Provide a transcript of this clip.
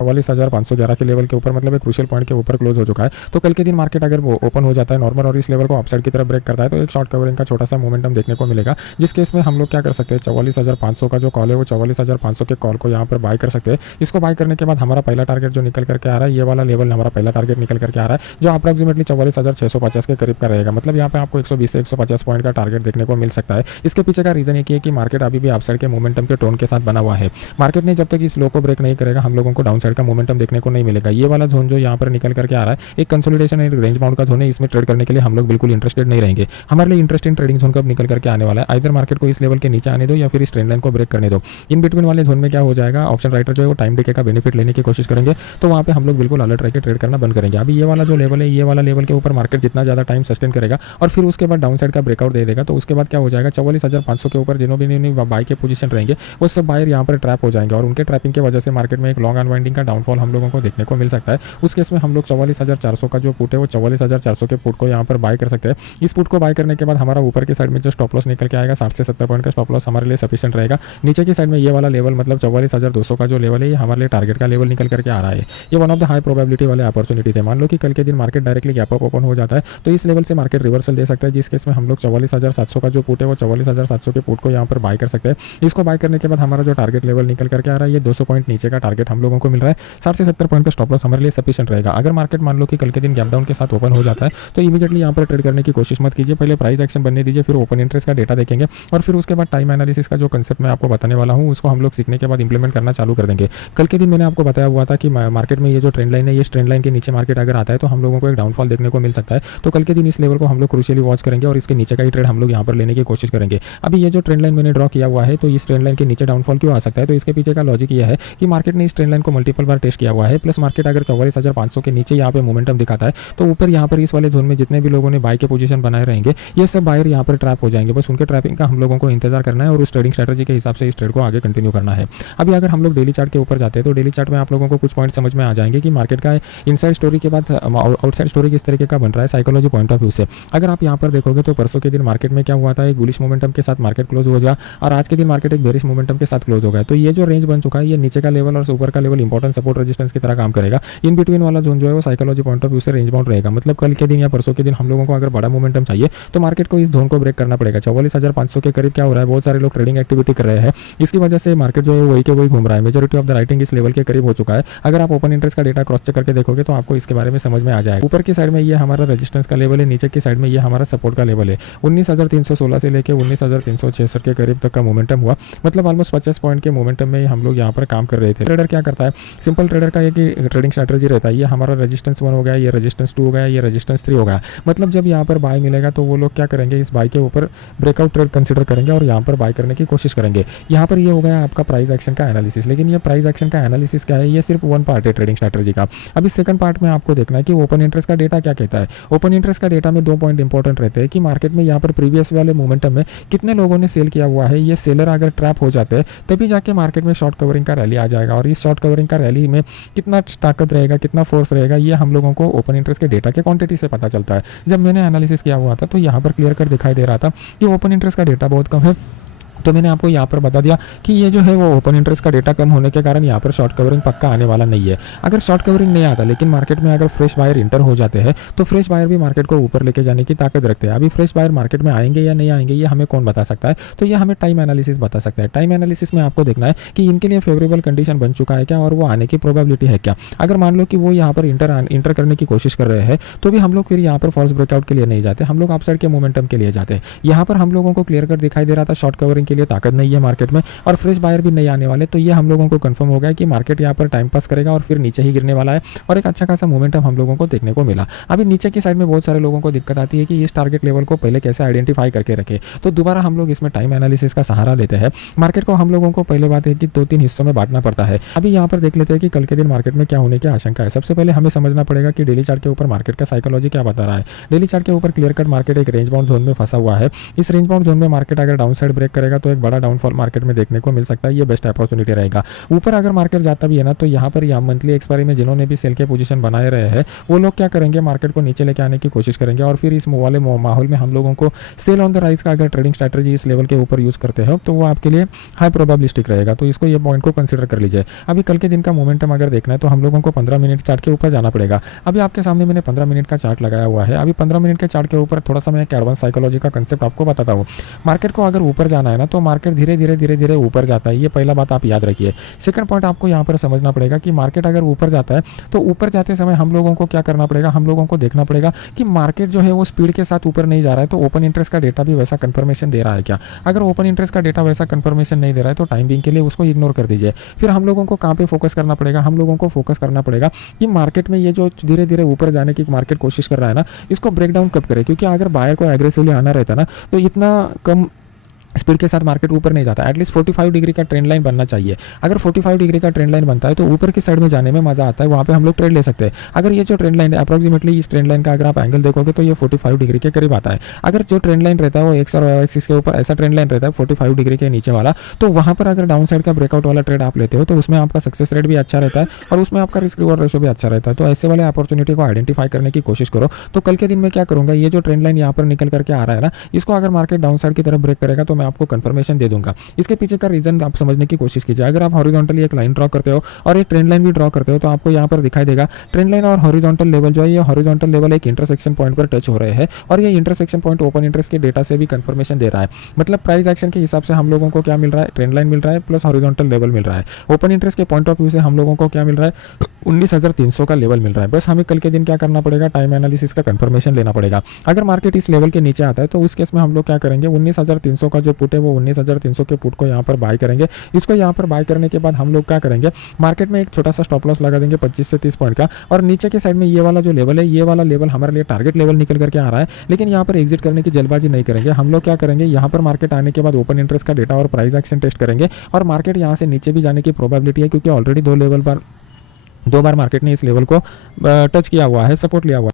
44,511 के लेवल के ऊपर, मतलब एक क्रूशियल पॉइंट के ऊपर क्लोज हो चुका है। तो कल के दिन मार्केट अगर वो ओपन हो जाता है नॉर्मल और इस लेवल को अपसाइड की तरफ ब्रेक करता है तो एक शॉर्ट कवरिंग का छोटा सा मोमेंटम देखने को मिलेगा, जिस केस में हम लोग क्या कर सकते हैं 44,500 का जो कॉल है वो 44,500 के कॉल को यहाँ पर बाय कर सकते हैं। इसको बाय करने के बाद हमारा पहला टारगेट जो निकल करके आ रहा है, ये वाला लेवल हमारा पहला टारगेट निकल करके आ रहा है, जो अप्रॉक्सीमेटली 44,650 के करीब का रहेगा। मतलब यहाँ पे आपको 120 से 150 पॉइंट का टारगेट देखने को मिल सकता है। इसके पीछे का रीजन ये है कि मार्केट अभी भी अपसाइड के मोमेंटम के टोन के साथ बना हुआ है। मार्केट ने जब तक इस लो को ब्रेक नहीं करेगा हम लोगों को डाउन साइड का मोमेंटम देखने को नहीं मिलेगा। ये वाला जोन जो यहाँ पर निकल करके आ रहा है एक कंसोलिडेशन एक रेंज बाउंड का जोन है, इसमें ट्रेड करने के लिए हम लोग बिल्कुल इंटरेस्टेड नहीं रहेंगे। हमारे लिए इंटरेस्टिंग ट्रेडिंग जोन कब निकल करके आने वाला है, आइदर मार्केट को इस लेवल के नीचे आने दो या फिर इस ट्रेंड लाइन को ब्रेक करने दो। इन बिटवीन वाले जोन में क्या हो जाएगा, ऑप्शन राइटर जो है वो टाइम डिके का बेनिफिट लेने की कोशिश करेंगे, तो वहाँ पे हम लोग बिल्कुल अलर्ट रह के ट्रेड करना बंद करेंगे। अभी ये वाला जो लेवल है, ये वाला लेवल के ऊपर मार्केट जितना ज़्यादा टाइम सस्टेन करेगा और फिर उसके बाद डाउन साइड का ब्रेकआउट दे देगा, तो उसके बाद क्या हो जाएगा 44,500 के ऊपर जिन्होंने बाय के पोजीशन रहेंगे वो सब बायर यहाँ पर ट्रैप हो जाएंगे और उनके ट्रैपिंग की वजह से मार्केट में एक लॉन्ग अनवाइंडिंग का डाउनफॉल हम लोगों को देखने को मिल सकता है। उस केस में हम लोग 44,400 का जो पुट है वो 44,400 के पुट को यहाँ पर बाय कर सकते हैं। इस पुट को बाय करने के बाद हमारा ऊपर की साइड में जो स्टॉप लॉस निकल के आएगा 60 से 70 पॉइंट का स्टॉप लॉस हमारे लिए सफिशिएंट रहेगा। नीचे की साइड में ये वाला लेवल मतलब 44,200 का जो लेवल है ये हमारे लिए टारगेट का लेवल निकल करके आ रहा है। ये one of the high probability वाले अपॉर्चुनिटी थे। मान लो कि कल के दिन market directly gap up open हो जाता है तो इस लेवल से मार्केट रिवर्सल दे सकता है, जिस केस में हम लोग 44,700 का जो पुट है वो 44,700 के पुट को यहाँ पर बाय कर सकते हैं। इसको बाय करने के बाद हमारा जो टारगेट लेवल निकल करके आ रहा है ये 200 पॉइंट नीचे का टारगेट हम लोगों को मिल रहा है। 60 से 70 पॉइंट का स्टॉप लॉस हमारे लिए सफिशिएंट रहेगा। अगर मार्केट मान लो कि कल के दिन गैप डाउन के साथ ओपन हो जाता है तो इमीडिएटली यहाँ पर ट्रेड करने की कोशिश मत कीजिए, पहले प्राइस एक्शन बनने दीजिए, फिर ओपन इंटरेस्ट का डेटा देखेंगे और फिर उसके बाद टाइम एनालिसिस का जो कंसेप्ट मैं आपको बताने वाला हूँ उसको हम लोग सीखने के बाद इंप्लीमेंट करना चालू कर देंगे। कल के दिन मैंने आपको बताया हुआ था कि मार्केट में ये जो ट्रेंड लाइन है, ये ट्रेंड लाइन के नीचे मार्केट अगर आता है तो हम लोगों को एक डाउनफॉल देखने को मिल सकता है। तो कल के दिन इस लेवल को हम लोग क्रूशियली वॉच करेंगे और इसके नीचे का ही ट्रेड हम लोग यहाँ पर लेने की कोशिश करेंगे। अभी ये जो ट्रेंड लाइन मैंने ड्रॉ किया हुआ है तो इस ट्रेंड लाइन के नीचे डाउनफॉल क्यों आ सकता है, तो इसके पीछे का लॉजिक ये है कि मार्केट ने इस ट्रेंड लाइन को मल्टीपल बार टेस्ट किया हुआ है, प्लस मार्केट अगर 44,500 के नीचे यहाँ पे मोमेंटम दिखाता है तो ऊपर यहाँ पर इस वाले जोन में जितने भी लोगों ने बाय के पोजीशन बनाए रहेंगे ये सब बायर यहाँ पर ट्रैप हो जाएंगे। बस उनके ट्रैपिंग का हम लोगों को इंतजार करना है और उस ट्रेडिंग स्ट्रेटजी के हिसाब से इस ट्रेड को आगे कंटिन्यू करना है। अभी अगर हम लोग डेली चार्ट के ऊपर जाते हैं तो डेली चार्ट में आप लोगों को कुछ पॉइंट समझ में आ जाएंगे कि मार्केट का इनसाइड स्टोरी के बाद आउटसाइड स्टोरी किस तरीके का बन रहा है साइकोलॉजी पॉइंट ऑफ व्यू से। अगर आप यहाँ पर देखोगे तो परसों के दिन मार्केट में क्या हुआ था, एक बुलिश मोमेंटम के साथ मार्केट क्लोज हो गया और आज के दिन मार्केट एक बेरिश मोमेंटम के साथ क्लोज हो गया। तो ये जो रेंज बन चुका है ये नीचे का लेवल और ऊपर का लेवल इंपॉर्टेंट सपोर्ट रेजिस्टेंस की तरह काम करेगा। इन बिटवीन वाला जोन जो है वो साइकोलॉजी पॉइंट ऑफ व्यू से रेंज बाउंड रहेगा। मतलब कल के दिन या परसों के दिन हम लोगों को अगर बड़ा मोमेंटम चाहिए तो मार्केट को इस जोन को ब्रेक करना पड़ेगा। 44,500 के करीब क्या हो रहा है, बहुत सारे लोग ट्रेडिंग एक्टिविटी कर रहे हैं, इसकी वजह से मार्केट जो है वही के वही घूम रहा है। मेजॉरिटी ऑफ द राइटिंग इस लेवल के करीब हो चुका है। अगर आप ओपन इंटरेस्ट का डेटा क्रॉस चेक करके देखोगे तो आपको इसके बारे में समझ में आ जाएगा। ऊपर की साइड में ये हमारा रेजिस्टेंस का लेवल है, नीचे की साइड में ये हमारा सपोर्ट का लेवल है। 19,316 से लेकर 19,366 के करीब तक का मोमेंटम हुआ, मतलब ऑलमोस्ट 50 पॉइंट के मोमेंटम में हम लोग यहाँ पर काम कर रहे थे। ट्रेडर क्या करता है, सिंपल ट्रेडर का एक ट्रेडिंग स्ट्रेटजी रहता है, ये हमारा रेजिस्टेंस 1 हो गया, ये रेजिस्टेंस 2 हो गया, ये रेजिस्टेंस 3 हो गया। मतलब जब यहाँ पर बाय मिलेगा तो वो लोग क्या करेंगे, इस बाय के ऊपर ब्रेकआउट ट्रेड कंसीडर करेंगे और यहाँ पर बाय करने की कोशिश करेंगे। यहाँ पर ये हो गया आपका प्राइस एक्शन का एनालिसिस। लेकिन ये प्राइस एक्शन का एनालिसिस क्या है, ये सिर्फ वन पार्ट है ट्रेडिंग स्ट्रेटजी का। अभी सेकंड पार्ट में आपको देखना है कि ओपन इंटरेस्ट का डेटा क्या कहता है। ओपन इंटरेस्ट का डेटा में 2 पॉइंट इंपॉर्टेंट रहते हैं कि मार्केट में यहाँ पर प्रीवियस वाले मोमेंटम में कितने लोगों ने सेल किया हुआ है। ये सेलर अगर ट्रैप हो जाते हैं तभी जाके मार्केट में शॉर्ट कवरिंग का रैली आ जाएगा और इस शॉर्ट कवरिंग का रैली में कितना ताकत रहेगा, कितना फोर्स रहेगा, ये हम लोगों को ओपन इंटरेस्ट के डेटा के क्वांटिटी से पता चलता है। जब मैंने एनालिसिस किया हुआ था तो यहाँ पर क्लियर कर दिखाई दे रहा था कि ओपन इंटरेस्ट का डेटा बहुत कम है, तो मैंने आपको यहाँ पर बता दिया कि ये जो है वो ओपन इंटरेस्ट का डेटा कम होने के कारण यहाँ पर शॉर्ट कवरिंग पक्का आने वाला नहीं है। अगर शॉर्ट कवरिंग नहीं आता लेकिन मार्केट में अगर फ्रेश बायर इंटर हो जाते हैं तो फ्रेश बायर भी मार्केट को ऊपर लेके जाने की ताकत रखते हैं। अभी फ्रेश बायर मार्केट में आएंगे या नहीं आएंगे ये हमें कौन बता सकता है, तो ये हमें टाइम एनालिसिस बता सकता है। टाइम एनालिसिस में आपको देखना है कि इनके लिए फेवरेबल कंडीशन बन चुका है क्या और वो आने की प्रोबेबिलिटी है क्या। अगर मान लो कि वो यहाँ पर इंटर करने की कोशिश कर रहे हैं तो भी हम लोग फिर यहाँ पर फॉल्स ब्रेकआउट के लिए नहीं जाते, हम लोग अपसाइड के मोमेंटम के लिए जाते हैं। यहाँ पर हम लोगों को क्लियर कर दिखाई दे रहा था शॉर्ट कवरिंग के लिए ताकत नहीं है मार्केट में और फ्रेश बायर भी नहीं आने वाले, तो ये हम लोगों को कंफर्म हो गया कि मार्केट यहाँ पर टाइम पास करेगा और फिर नीचे ही गिरने वाला है और एक अच्छा खासा मोमेंटम हम लोगों को देखने को मिला। अभी नीचे की साइड में बहुत सारे लोगों को दिक्कत आती है कि इस टारगेट लेवल को पहले कैसे आइडेंटिफाई करके रखे, तो दोबारा हम लोग इसमें टाइम एनालिसिस का सहारा लेते हैं। मार्केट को हम लोगों को पहले बात है कि 2-3 हिस्सों में बांटना पड़ता है। अभी यहाँ पर देख लेते हैं कि कल के दिन मार्केट में क्या होने की आशंका है। सबसे पहले हमें समझना पड़ेगा कि डेली चार्ट के ऊपर मार्केट का साइकोलॉजी क्या बता रहा है। डेली चार्ट के ऊपर क्लियर कट मार्केट एक रेंज बाउंड जोन में फंसा हुआ है। इस रेंज बाउंड जोन में मार्केट अगर डाउन साइड ब्रेक करेगा जाएगा तो एक बड़ा डाउनफॉल मार्केट में देखने को मिल सकता है। ये बेस्ट अपॉर्चुनिटी रहेगा। ऊपर अगर मार्केट जाता भी है ना, तो यहाँ पर मंथली एक्सपायरी में जिन्होंने भी सेल के पोजीशन बनाए रहे हैं वो लोग क्या करेंगे, मार्केट को नीचे लेके आने की कोशिश करेंगे। और फिर इस वाले माहौल में हम लोगों को सेल ऑन द राइज का अगर ट्रेडिंग स्ट्रैटेजी इस लेवल के ऊपर यूज़ करते हो तो वो आपके लिए हाई प्रोबेबिलिस्टिक रहेगा। तो इसको ये पॉइंट को कंसीडर कर लीजिए। अभी कल के दिन का मोमेंटम अगर देखना है तो हम लोगों को 15 मिनट चार्ट के ऊपर जाना पड़ेगा। अभी आपके सामने मैंने 15 मिनट का चार्ट लगाया हुआ है। अभी 15 मिनट के चार्ट के ऊपर थोड़ा सा मैं एक एडवांस साइकोलॉजी का कंसेप्ट आपको बताता हूँ। मार्केट को अगर ऊपर जाना है ना तो मार्केट धीरे धीरे ऊपर जाता है। ये पहला बात आप याद रखिए। सेकंड पॉइंट आपको यहाँ पर समझना पड़ेगा कि मार्केट अगर ऊपर जाता है तो ऊपर जाते समय हम लोगों को क्या करना पड़ेगा, हम लोगों को देखना पड़ेगा कि मार्केट जो है वो स्पीड के साथ ऊपर नहीं जा रहा है तो ओपन इंटरेस्ट का डेटा भी वैसा कंफर्मेशन दे रहा है क्या। अगर ओपन इंटरेस्ट का डेटा वैसा कंफर्मेशन नहीं दे रहा है तो टाइम बिंग के लिए उसको इग्नोर कर दीजिए। फिर हम लोगों को कहाँ पे फोकस करना पड़ेगा, हम लोगों को फोकस करना पड़ेगा कि मार्केट में ये जो धीरे धीरे ऊपर जाने की मार्केट कोशिश कर रहा है ना, इसको ब्रेक डाउन कब करे। क्योंकि अगर बायर को एग्रेसिवली आना रहता ना तो इतना कम स्पीड के साथ मार्केट ऊपर नहीं जाता। एटलीस्ट 45 डिग्री का ट्रेंड लाइन बनना चाहिए। अगर 45 डिग्री का ट्रेंड लाइन बनता है तो ऊपर की साइड में जाने में मजा आता है, वहाँ पे हम लोग ट्रेड ले सकते हैं। अगर ये जो ट्रेंड लाइन है अप्रॉक्सीमेटली इस ट्रेंड लाइन का अगर आप एंगल देखोगे तो ये 45 डिग्री के करीब आता है। अगर जो ट्रेंड लाइन रहता है वो एक्स और एक्सिस के ऊपर ऐसा ट्रेंड लाइन रहता है 45 डिग्री के नीचे वाला, तो वहाँ पर अगर डाउन साइड का ब्रेकआउट वाला ट्रेड आप लेते हो तो उसमें आपका सक्सेस रेट भी अच्छा रहता है और उसमें आपका रिस्क रिवॉर्ड रेशो भी अच्छा रहता है। तो ऐसे वाले अपॉर्चुनिटी को आइडेंटिफाई करने की कोशिश करो। तो कल के दिन में क्या करूँगा, ये जो ट्रेंड लाइन यहाँ पर निकल करके आ रहा है ना, इसको अगर मार्केट डाउन साइड की तरफ ब्रेक करेगा तो मैं आपको कंफर्मेशन दे दूंगा। इसके पीछे का रीजन आप समझने की कोशिश कीजिए। अगर आप हॉरिजॉन्टली एक लाइन ड्रॉ करते हो और एक ट्रेंड लाइन भी ड्रॉ करते हो तो आपको यहाँ पर दिखाई देगा ट्रेंड लाइन और हॉरिजॉन्टल लेवल जो है ये हॉरिजॉन्टल लेवल एक इंटरसेक्शन पॉइंट पर टच हो रहे हैं और ये इंटरसेक्शन पॉइंट ओपन इंटरेस्ट के डेटा से भी कंफर्मेशन दे रहा है। मतलब प्राइस एक्शन के हिसाब से हम लोगों को क्या मिल रहा है, ट्रेंड लाइन मिल रहा है प्लस हॉरिजॉन्टल लेवल मिल रहा है। ओपन इंटरेस्ट के पॉइंट ऑफ व्यू से हम लोगों को क्या मिल रहा है, 19,300 का लेवल मिल रहा है। बस हमें कल के दिन क्या करना पड़ेगा, टाइम एनालिसिस का कंफर्मेशन लेना पड़ेगा। अगर मार्केट इस लेवल के नीचे आता है तो उस केस में हम लोग क्या करेंगे, 19,300 का जो पुट है वो 19,300 के पुट को यहाँ पर बाय करेंगे। इसको यहाँ पर बाय करने के बाद हम लोग क्या करेंगे, मार्केट में एक छोटा सा स्टॉप लॉस लगा देंगे 25 से 30 पॉइंट का। और नीचे के साइड में ये वाला जो लेवल है, ये वाला लेवल हमारे लिए टारगेट लेवल निकल करके आ रहा है। लेकिन यहाँ पर एग्जिट करने की जल्दबाजी नहीं करेंगे। हम लोग क्या करेंगे, यहाँ पर मार्केट आने के बाद ओपन इंटरेस्ट का डेटा और प्राइस एक्शन टेस्ट करेंगे और मार्केट यहाँ से नीचे भी जाने की प्रोबेबिलिटी है क्योंकि ऑलरेडी दो बार मार्केट ने इस लेवल को टच किया हुआ है, सपोर्ट लिया हुआ है।